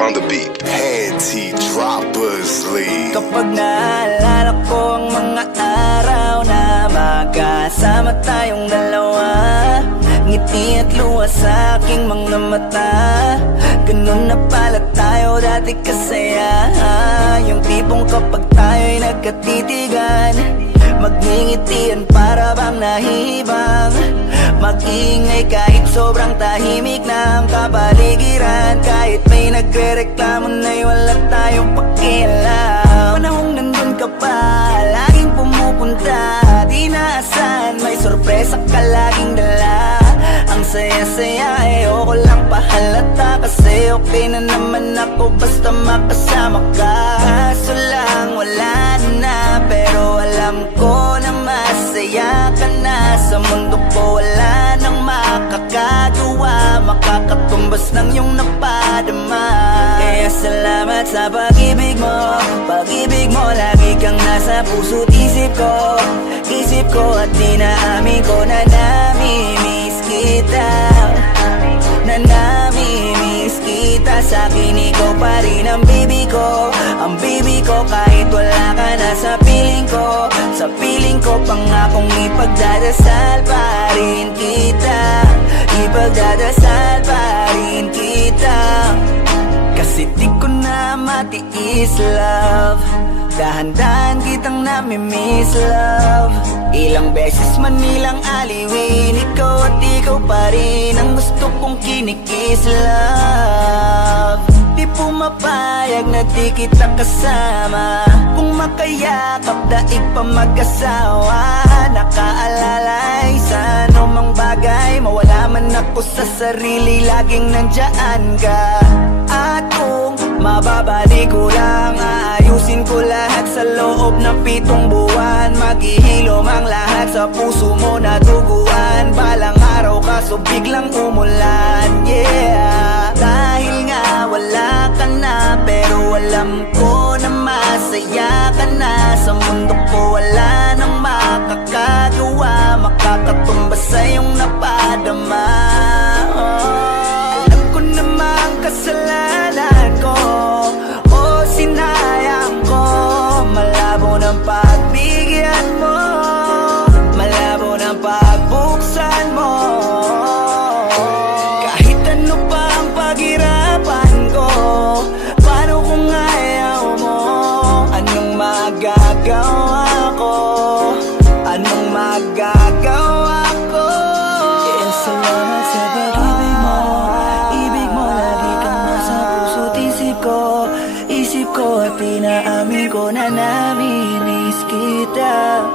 on the beat. Panty Droppers League. Kapag naalala ko ang mga araw na magkasama tayong dalawa, ngiti at luha sa aking mga mata. Ganun na pala tayo dati kasaya. Yung tipong kapag tayo'y nagkatitigan, magngingitian para bang nahihibang. Mag-iingay kahit sobrang tahimik na ang kapaligiran. Kahit may nagre-reklamo na'y wala tayong pakialam. Panahong nandun ka pa, laging pumupunta, di naasahan, may sorpresa ka laging dala. Ang saya-saya, ayoko lang pahalata, kasi okay na naman ako basta makasama ka. Kaso lang wala na, pero alam ko na masaya ka na. Sa mundo ko wala nang makakagawa, makakatumbas ng iyong napadama. Kaya salamat sa pag-ibig mo. Pag-ibig mo, lagi kang nasa puso't isip ko. Isip ko at dinaamin ko na namimiss kita. Na namimiss kita. Sa'kin ikaw pa rin ang baby ko. Ang baby ko kahit wala ka na sa piling ko. Sa piling ko pangakong ipagdadasal pa rin kita. Ipagdadasal pa rin kita. Kasi di ko na matiis, love. Dahan-dahan kitang namimiss, love. Ilang beses man nilang aliwin, ikaw at ikaw pa rin ang gusto kong kinikis, love. Di pumapayag na di kita kasama, kung makayakap daig pa mag-asawa. Nakaalalay sa anumang bagay, mawala man ako sa sarili, laging nandyan ka. At kung mababalik ko lang, aayusin ko lahat sa loob ng 7 buwan. Maghihilom ang lahat sa puso mo na duguan. Balang araw kaso biglang umulan, yeah. Dahil nga wala ka na, pero alam ko na masaya ka na. Sa mundo ko wala nang makakagawa, makakatumbas sa iyong napadama. Alam ko namang kasalanan ko, o sinayang ko. Malabo ng pagbigyan mo, malabo ng pagbuksan mo. Kahit ano pa ang paghirapan ko, paano kung ayaw mo? Anong magagawa ko? Anong magagawa ko? Kaya salamat sa pag-ibig mo. Ibig mo lagi kang nasa puso't isip ko. Isip ko at inaamin ko na namimiss kita.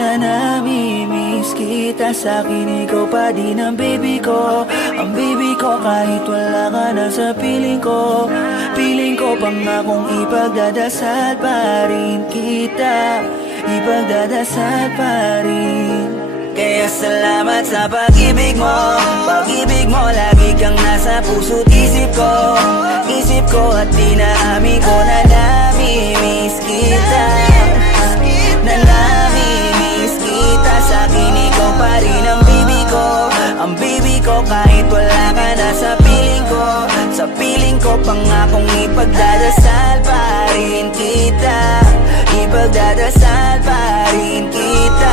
Na namimiss kita. Sa'kin ikaw pa din ang baby ko. Ang baby ko kahit wala ka na sa piling ko. Piling ko pangakong ipagdadasal pa rin kita. Ipagdadasal pa rin. Kaya salamat sa pag-ibig mo. Pag-ibig mo lagi kang nasa puso't isip ko. Isip ko at dinaamin ko na namimiss kita. Na namimiss kita. Sa'kin ikaw pa rin ang baby ko. Ang baby ko kahit wala ka na sa piling ko. Sa piling ko pangakong ipagdadasal pa rin kita. Ipagdadasal pa rin kita.